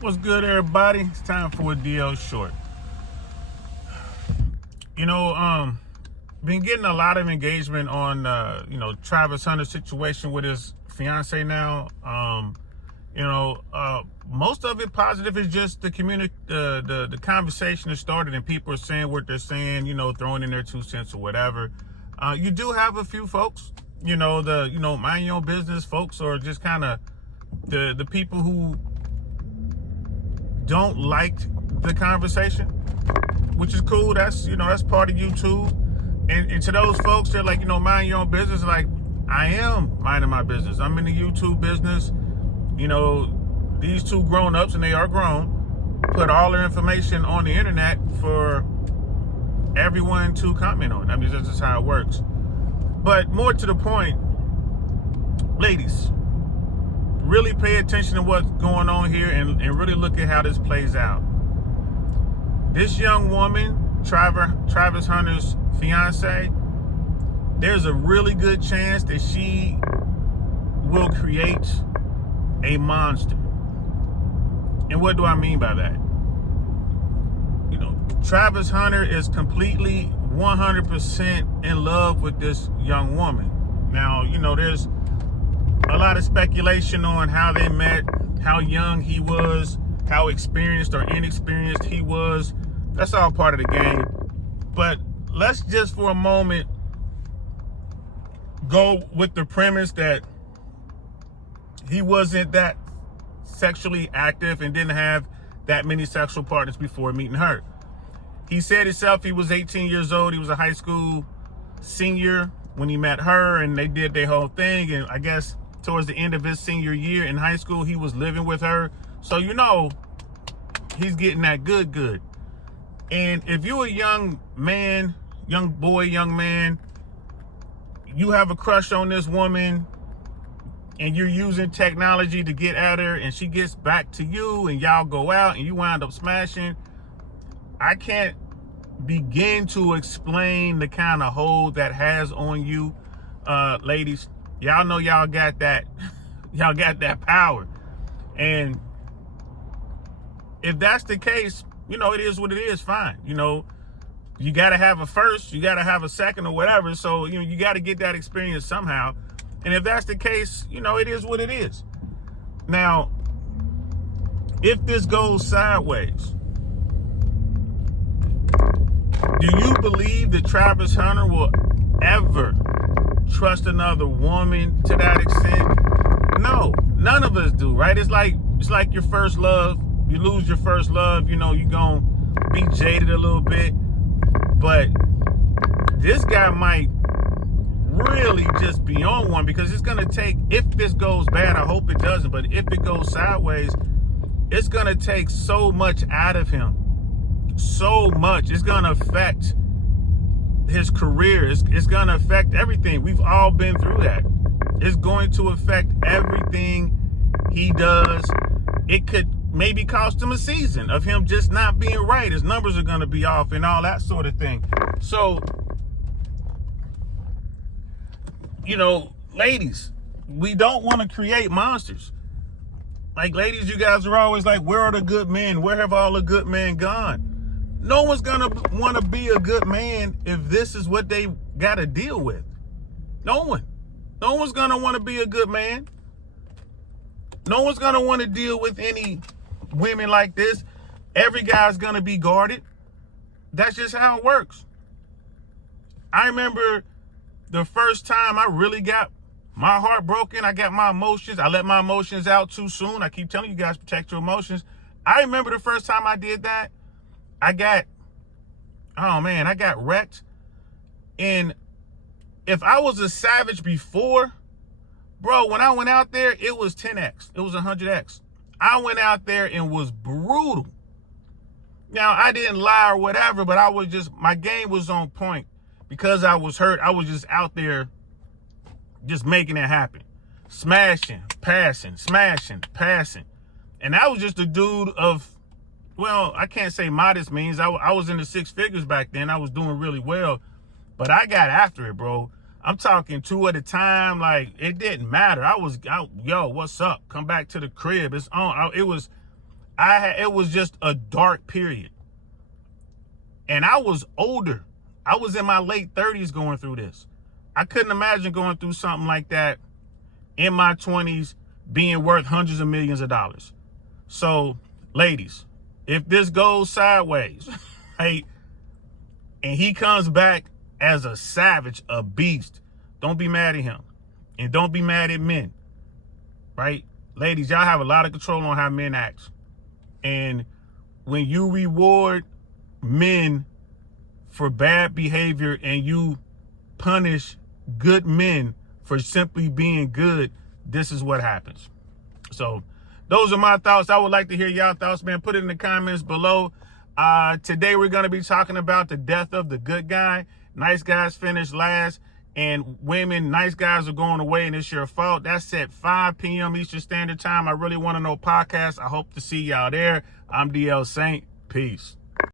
What's good, everybody? It's time for a DL short. Been getting a lot of engagement on Travis Hunter's situation with his fiance now. Most of it positive is just the the conversation that started and people are saying what they're saying, throwing in their 2 cents or whatever. You do have a few folks, mind your own business folks, or just kind of the people who don't like the conversation, which is cool. That's part of YouTube. And to those folks that mind your own business, like, I am minding my business. I'm in the YouTube business. These two grown-ups, and they are grown, put all their information on the internet for everyone to comment on. I mean, that's just how it works. But more to the point, ladies, really pay attention to what's going on here and really look at how this plays out. This young woman, Travis Hunter's fiance, there's a really good chance that she will create a monster. And what do I mean by that? Travis Hunter is completely 100% in love with this young woman. Now, there's a lot of speculation on how they met, how young he was, how experienced or inexperienced he was. That's all part of the game. But let's just for a moment go with the premise that he wasn't that sexually active and didn't have that many sexual partners before meeting her. He said himself he was 18 years old. He was a high school senior when he met her, and they did their whole thing. And I guess towards the end of his senior year in high school, he was living with her. So, he's getting that good. And if you're a young man, young boy, young man, you have a crush on this woman and you're using technology to get at her, and she gets back to you and y'all go out and you wind up smashing, I can't begin to explain the kind of hold that has on you, ladies. Y'all know y'all got that, y'all got that power. And if that's the case, it is what it is, fine. You got to have a first, you got to have a second or whatever. So, you got to get that experience somehow. And if that's the case, it is what it is. Now, if this goes sideways, do you believe that Travis Hunter will ever trust another woman to that extent? No, none of us do, right? It's like your first love. You lose your first love, you're gonna be jaded a little bit. But this guy might really just be on one, because it's gonna take, if this goes bad, I hope it doesn't, but if it goes sideways, it's gonna take so much out of him. So much. It's gonna affect his career. It's gonna affect everything. We've all been through that. It's going to affect everything he does. It could maybe cost him a season of him just not being right. His numbers are gonna be off and all that sort of thing. So, ladies, we don't want to create monsters. Like, ladies, you guys are always like, where are the good men? Where have all the good men gone? No one's gonna want to be a good man if this is what they got to deal with. No one. No one's gonna want to be a good man. No one's gonna want to deal with any women like this. Every guy's gonna be guarded. That's just how it works. I remember the first time I really got my heart broken. I got my emotions. I let my emotions out too soon. I keep telling you guys, protect your emotions. I remember the first time I did that. I got wrecked. And if I was a savage before, bro, when I went out there, it was 10x. It was 100x. I went out there and was brutal. Now, I didn't lie or whatever, but my game was on point. Because I was hurt, I was just out there just making it happen. Smashing, passing, smashing, passing. And I was just a dude of, well, I can't say modest means. I was in the 6 figures back then. I was doing really well. But I got after it, bro. I'm talking 2 at a time. Like, it didn't matter. Yo, what's up? Come back to the crib. It's on. it was just a dark period. And I was older. I was in my late 30s going through this. I couldn't imagine going through something like that in my 20s, being worth hundreds of millions of dollars. So, ladies, if this goes sideways, right, and he comes back as a savage, a beast, don't be mad at him. And don't be mad at men, right? Ladies, y'all have a lot of control on how men act. And when you reward men for bad behavior and you punish good men for simply being good, this is what happens. So those are my thoughts. I would like to hear y'all thoughts, man. Put it in the comments below. Today we're going to be talking about the death of the good guy. Nice guys finish last, and women, nice guys are going away, and it's your fault. That's at 5 p.m. Eastern Standard Time. I Really Want to Know podcast. I hope to see y'all there. I'm DL Saint. Peace.